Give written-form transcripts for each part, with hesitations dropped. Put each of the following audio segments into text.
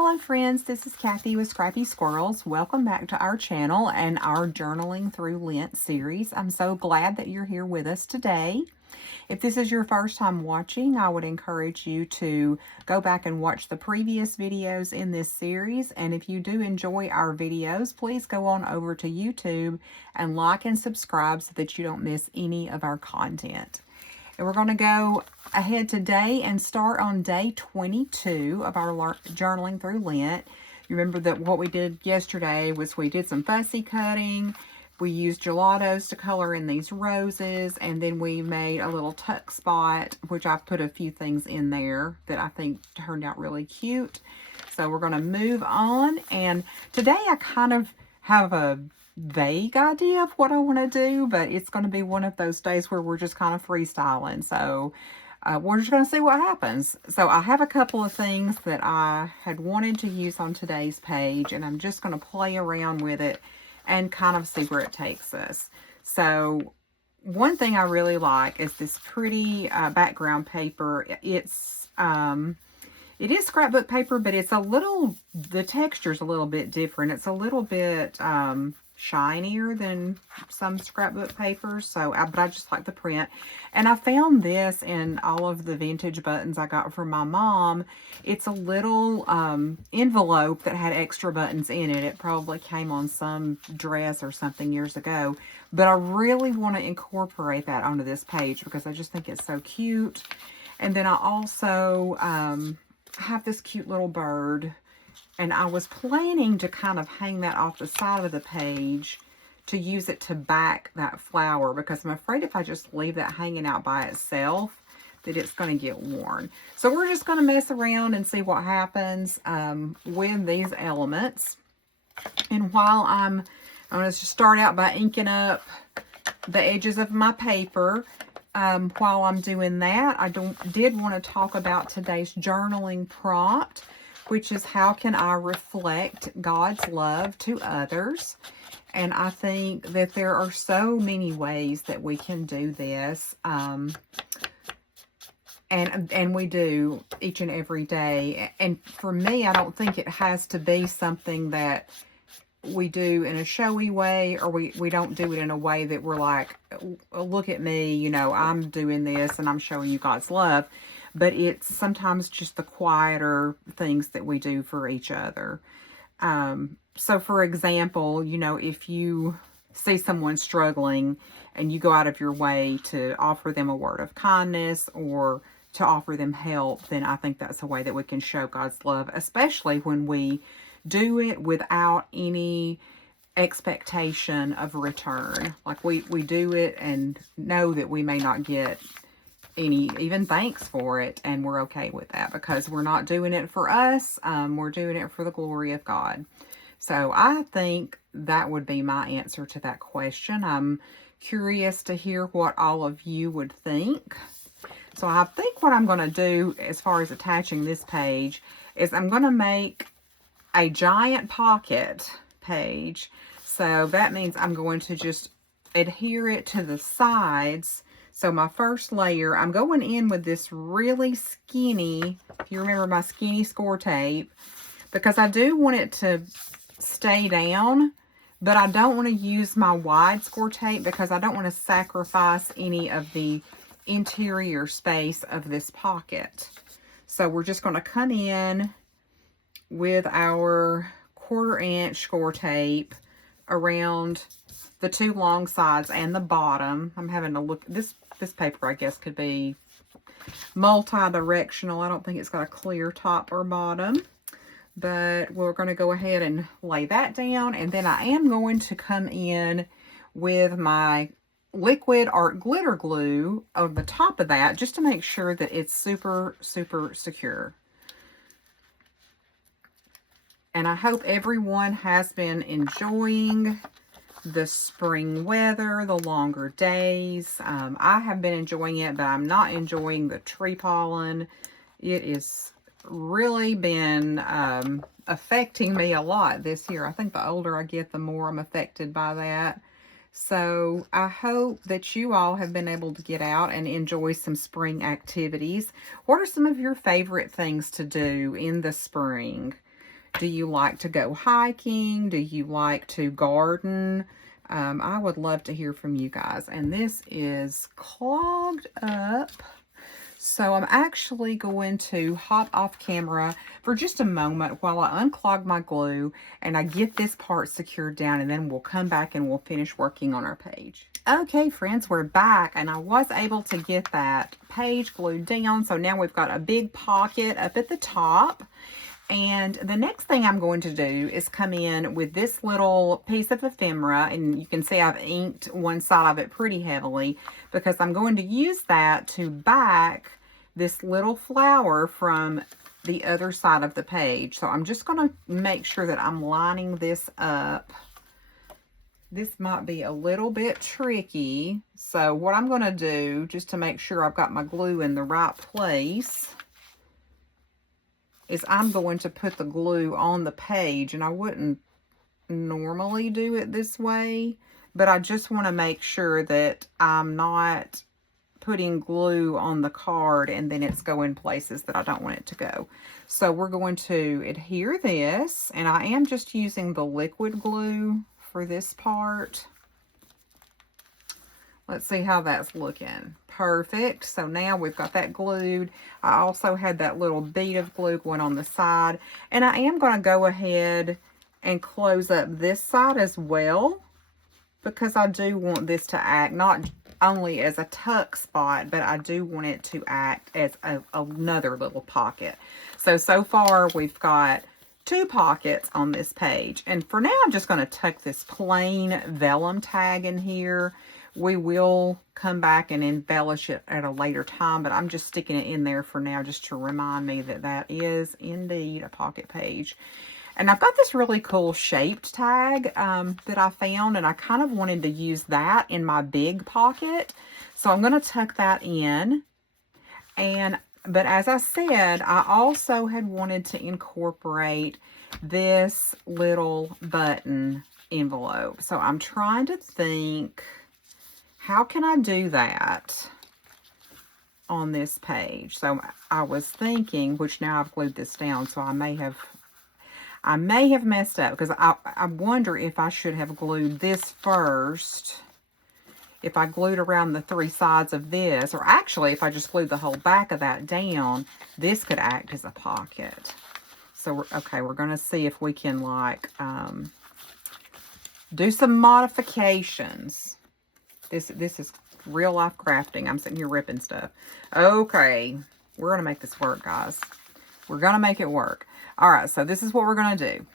Hello friends, this is Kathy with Scrappy Squirrels. Welcome back to our channel and our Journaling Through Lent series. I'm so glad that you're here with us today. If this is your first time watching, I would encourage you to go back and watch the previous videos in this series. And if you do enjoy our videos, please go on over to YouTube and like and subscribe so that you don't miss any of our content. And we're going to go ahead today and start on day 22 of our Journaling Through Lent. You remember that what we did yesterday was we did some fussy cutting. We used gelatos to color in these roses, and then we made a little tuck spot, which I've put a few things in there that I think turned out really cute. So we're going to move on, and today I kind of have a vague idea of what I want to do, but it's going to be one of those days where we're just kind of freestyling. So we're just going to see what happens. So I have a couple of things that I had wanted to use on today's page, and I'm just going to play around with it and kind of see where it takes us. So one thing I really like is this pretty background paper. It is scrapbook paper, but it's the texture's a little bit different. It's a little bit shinier than some scrapbook papers, but I just like the print. And I found this in all of the vintage buttons I got from my mom. It's a little envelope that had extra buttons in it. It probably came on some dress or something years ago, but I really want to incorporate that onto this page because I just think it's so cute. And then I also have this cute little bird, and I was planning to kind of hang that off the side of the page to use it to back that flower, because I'm afraid if I just leave that hanging out by itself that it's going to get worn. So we're just going to mess around and see what happens with these elements. And while I'm going to start out by inking up the edges of my paper. While I'm doing that, I did want to talk about today's journaling prompt, which is how can I reflect God's love to others? And I think that there are so many ways that we can do this. And we do each and every day. And for me, I don't think it has to be something that we do in a showy way, or we don't do it in a way that we're like, look at me, you know, I'm doing this and I'm showing you God's love. But it's sometimes just the quieter things that we do for each other. So for example, you know, if you see someone struggling and you go out of your way to offer them a word of kindness or to offer them help, then I think that's a way that we can show God's love, especially when we do it without any expectation of return. Like we do it and know that we may not get any even thanks for it, and we're okay with that because we're not doing it for us. We're doing it for the glory of God. So I think that would be my answer to that question. I'm curious to hear what all of you would think. So I think what I'm going to do as far as attaching this page is I'm going to make a giant pocket page. So that means I'm going to just adhere it to the sides. So my first layer, I'm going in with this really skinny, if you remember my skinny score tape, because I do want it to stay down, but I don't want to use my wide score tape because I don't want to sacrifice any of the interior space of this pocket. So we're just going to come in with our 1/4 inch score tape around the two long sides and the bottom. I'm having to look, this paper I guess could be multi-directional. I don't think it's got a clear top or bottom, but we're going to go ahead and lay that down. And then I am going to come in with my liquid art glitter glue on the top of that just to make sure that it's super, super secure. And I hope everyone has been enjoying the spring weather, the longer days. I have been enjoying it, but I'm not enjoying the tree pollen. It has really been affecting me a lot this year. I think the older I get, the more I'm affected by that. So I hope that you all have been able to get out and enjoy some spring activities. What are some of your favorite things to do in the spring? Do you like to go hiking? Do you like to garden? I would love to hear from you guys. And this is clogged up. So I'm actually going to hop off camera for just a moment while I unclog my glue and I get this part secured down, and then we'll come back and we'll finish working on our page. Okay, friends, we're back, and I was able to get that page glued down. So now we've got a big pocket up at the top. And the next thing I'm going to do is come in with this little piece of ephemera, and you can see I've inked one side of it pretty heavily because I'm going to use that to back this little flower from the other side of the page. So I'm just going to make sure that I'm lining this up. This might be a little bit tricky. So what I'm going to do, just to make sure I've got my glue in the right place, is I'm going to put the glue on the page, and I wouldn't normally do it this way, but I just want to make sure that I'm not putting glue on the card and then it's going places that I don't want it to go. So we're going to adhere this, and I am just using the liquid glue for this part. Let's see how that's looking. Perfect. So now we've got that glued. I also had that little bead of glue going on the side. And I am going to go ahead and close up this side as well, because I do want this to act not only as a tuck spot, but I do want it to act as another little pocket. So far we've got 2 pockets on this page. And for now, I'm just going to tuck this plain vellum tag in here. We will come back and embellish it at a later time, but I'm just sticking it in there for now just to remind me that that is indeed a pocket page. And I've got this really cool shaped tag that I found, and I kind of wanted to use that in my big pocket. So I'm going to tuck that in. But as I said, I also had wanted to incorporate this little button envelope. So I'm trying to think, how can I do that on this page? So I was thinking, which now I've glued this down, so I may have messed up, because I wonder if I should have glued this first. If I glued around the 3 sides of this, or actually if I just glued the whole back of that down, this could act as a pocket. So we're going to see if we can like do some modifications. This is real life crafting. I'm sitting here ripping stuff. Okay, we're going to make this work, guys. We're going to make it work. All right, so this is what we're going to do.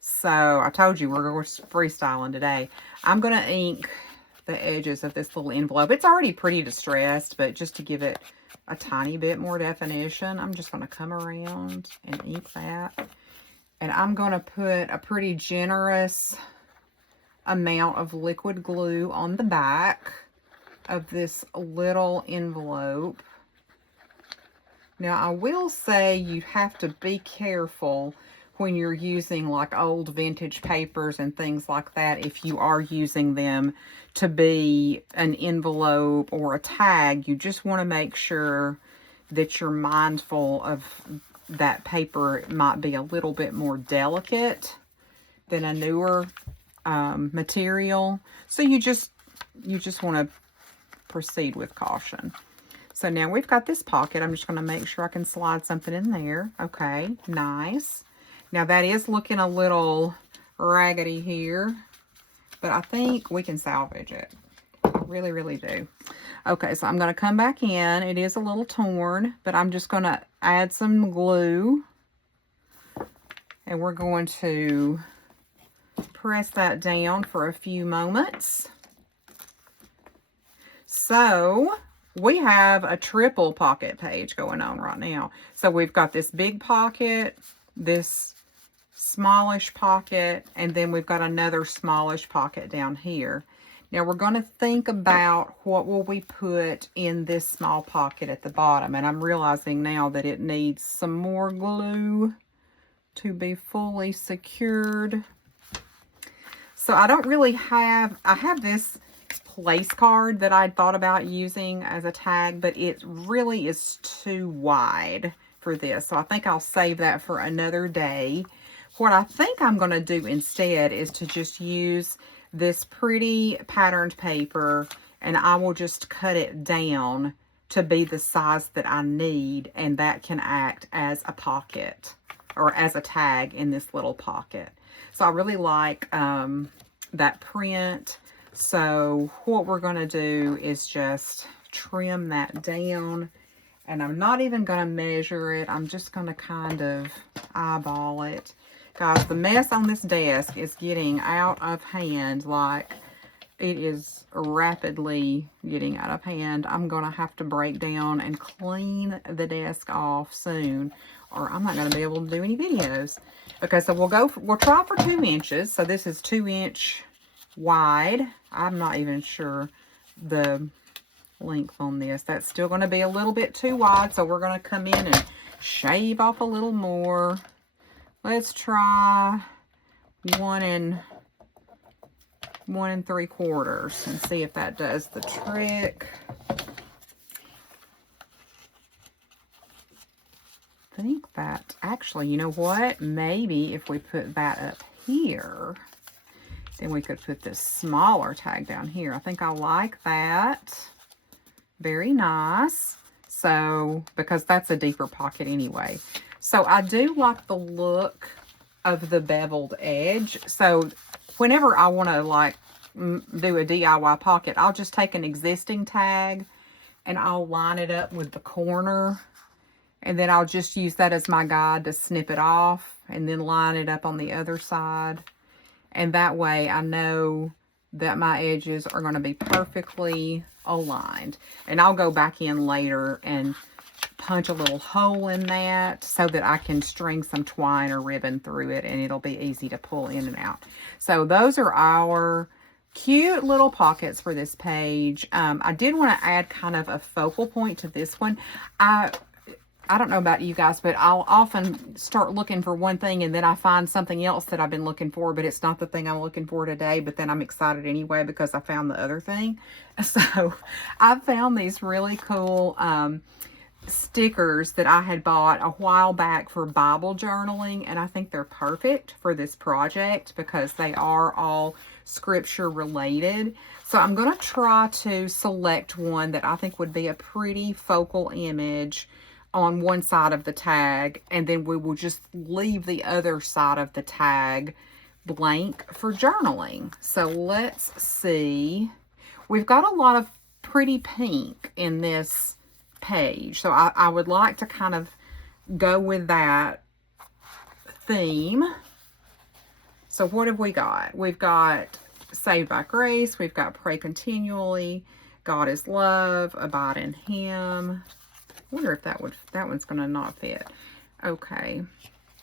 So I told you we're freestyling today. I'm going to ink the edges of this little envelope. It's already pretty distressed, but just to give it a tiny bit more definition, I'm just going to come around and ink that. And I'm going to put a pretty generous amount of liquid glue on the back of this little envelope. Now, I will say you have to be careful when you're using like old vintage papers and things like that. If you are using them to be an envelope or a tag, you just want to make sure that you're mindful of that paper. It might be a little bit more delicate than a newer material. So you just want to proceed with caution. So now we've got this pocket. I'm just going to make sure I can slide something in there. Okay, nice. Now that is looking a little raggedy here, but I think we can salvage it. I really, really do. Okay, so I'm going to come back in. It is a little torn, but I'm just going to add some glue. And we're going to press that down for a few moments. So we have a triple pocket page going on right now. So we've got this big pocket, this smallish pocket, and then we've got another smallish pocket down here. Now we're going to think about what will we put in this small pocket at the bottom. And I'm realizing now that it needs some more glue to be fully secured. So I don't really have, I have this place card that I thought about using as a tag, but it really is too wide for this. So I think I'll save that for another day. What I think I'm going to do instead is to just use this pretty patterned paper, and I will just cut it down to be the size that I need, and that can act as a pocket or as a tag in this little pocket. So I really like that print. So what we're going to do is just trim that down, and I'm not even going to measure it. I'm just going to kind of eyeball it. Guys, the mess on this desk is getting out of hand. Like, it is rapidly getting out of hand. I'm going to have to break down and clean the desk off soon, or I'm not going to be able to do any videos. Okay, so we'll try for 2 inches. So this is 2-inch wide. I'm not even sure the length on this. That's still going to be a little bit too wide, so we're going to come in and shave off a little more. Let's try 1 3/4 and see if that does the trick. I think that actually, you know what? Maybe if we put that up here, then we could put this smaller tag down here. I think I like that. Very nice. So, because that's a deeper pocket anyway. So I do like the look of the beveled edge. So whenever I want to like do a DIY pocket, I'll just take an existing tag and I'll line it up with the corner. And then I'll just use that as my guide to snip it off and then line it up on the other side. And that way I know that my edges are going to be perfectly aligned. And I'll go back in later and punch a little hole in that so that I can string some twine or ribbon through it, and it'll be easy to pull in and out. So those are our cute little pockets for this page. I did want to add kind of a focal point to this one. I don't know about you guys, but I'll often start looking for one thing and then I find something else that I've been looking for, but it's not the thing I'm looking for today, but then I'm excited anyway because I found the other thing. So I found these really cool stickers that I had bought a while back for Bible journaling, and I think they're perfect for this project because they are all scripture related. So I'm going to try to select one that I think would be a pretty focal image on one side of the tag, and then we will just leave the other side of the tag blank for journaling. So let's see. We've got a lot of pretty pink in this page, so I would like to kind of go with that theme. So what have we got? We've got Saved by Grace, we've got Pray Continually, God is Love, Abide in Him. I wonder if that one's going to not fit. Okay.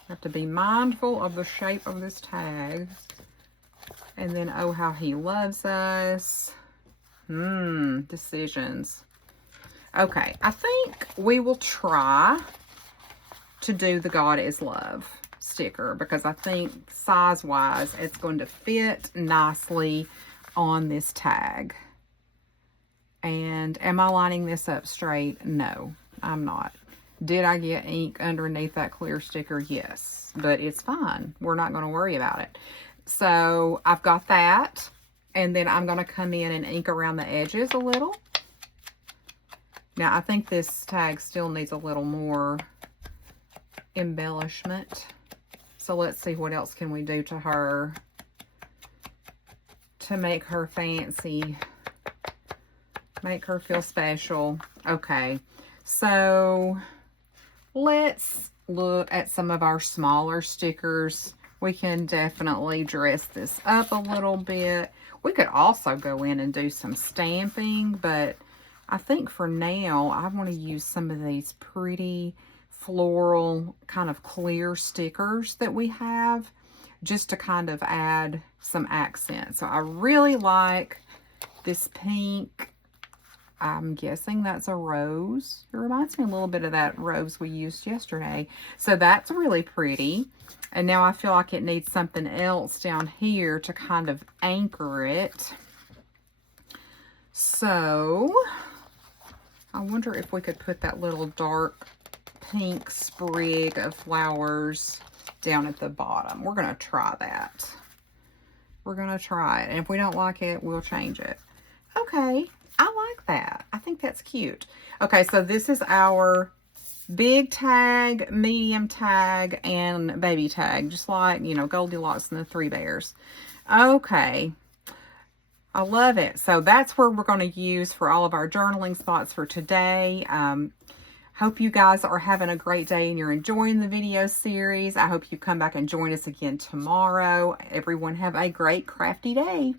Have to be mindful of the shape of this tag. And then, Oh, How He Loves Us. Decisions. Okay. I think we will try to do the God is Love sticker because I think size-wise it's going to fit nicely on this tag. And am I lining this up straight? No. I'm not. Did I get ink underneath that clear sticker? Yes, but it's fine. We're not going to worry about it. So I've got that, and then I'm going to come in and ink around the edges a little. Now I think this tag still needs a little more embellishment. So let's see what else can we do to her to make her fancy, make her feel special. Okay. So let's look at some of our smaller stickers. We can definitely dress this up a little bit. We could also go in and do some stamping, but I think for now I want to use some of these pretty floral kind of clear stickers that we have just to kind of add some accent. So I really like this pink. I'm guessing that's a rose. It reminds me a little bit of that rose we used yesterday. So that's really pretty. And now I feel like it needs something else down here to kind of anchor it. So I wonder if we could put that little dark pink sprig of flowers down at the bottom. We're going to try that. We're going to try it. And if we don't like it, we'll change it. Okay. I like that. I think that's cute. Okay, so this is our big tag, medium tag, and baby tag. Just like, you know, Goldilocks and the Three Bears. Okay. I love it. So that's where we're going to use for all of our journaling spots for today. Hope you guys are having a great day and you're enjoying the video series. I hope you come back and join us again tomorrow. Everyone have a great crafty day.